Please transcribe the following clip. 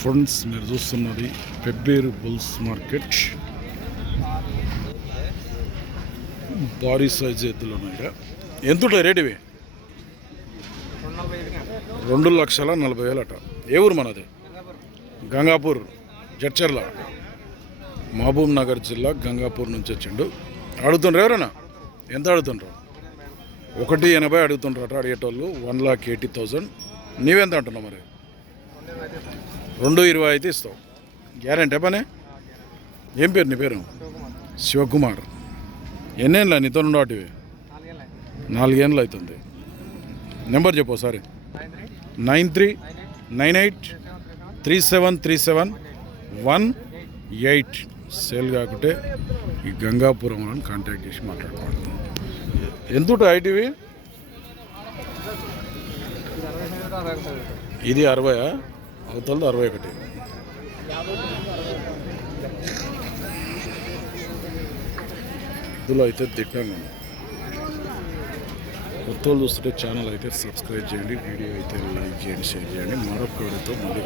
Friends మీరు చూస్తున్నది Pebbair bulls market. భారీ సైజు ఎద్దులు ఉన్నాయి. ఎంత ఉంటాయి రేట్ ఇవి? 2,40,000 అట. ఏ ఊరు మనది? గంగాపూర్, జడ్చర్ల, మహబూబ్ నగర్ జిల్లా గంగాపూర్ నుంచి వచ్చిండు. అడుగుతుండ్రు ఎవరైనా? ఎంత అడుగుతుండ్రు? 1,80,000 అడుగుతుండ్రట అడిగేటోళ్ళు. 1,80,000. నీవెంత అంటున్నావు మరి? 2,20,000 అయితే ఇస్తావు. గ్యారెంటీ పనే. ఏం పేరు నీ పేరు? శివకుమార్. ఎన్నేళ్ళు నీతో ఉండేటివి? 4 ఏళ్ళు అవుతుంది. నెంబర్ చెప్పు ఒకసారి. 9398373718. సేల్ కాకుంటే ఈ గంగాపురం అని కాంటాక్ట్ చేసి మాట్లాడుకోవాలి. ఎంత ఉంటుంది ఐటీవీ? ఇది 60, అవతలది 61. ఇందులో అయితే తిట్టాను. కొత్త వాళ్ళు చూస్తుంటే ఛానల్ అయితే సబ్స్క్రైబ్ చేయండి, వీడియో అయితే లైక్ చేయండి, షేర్ చేయండి. మరొక వీడియోతో మళ్ళీ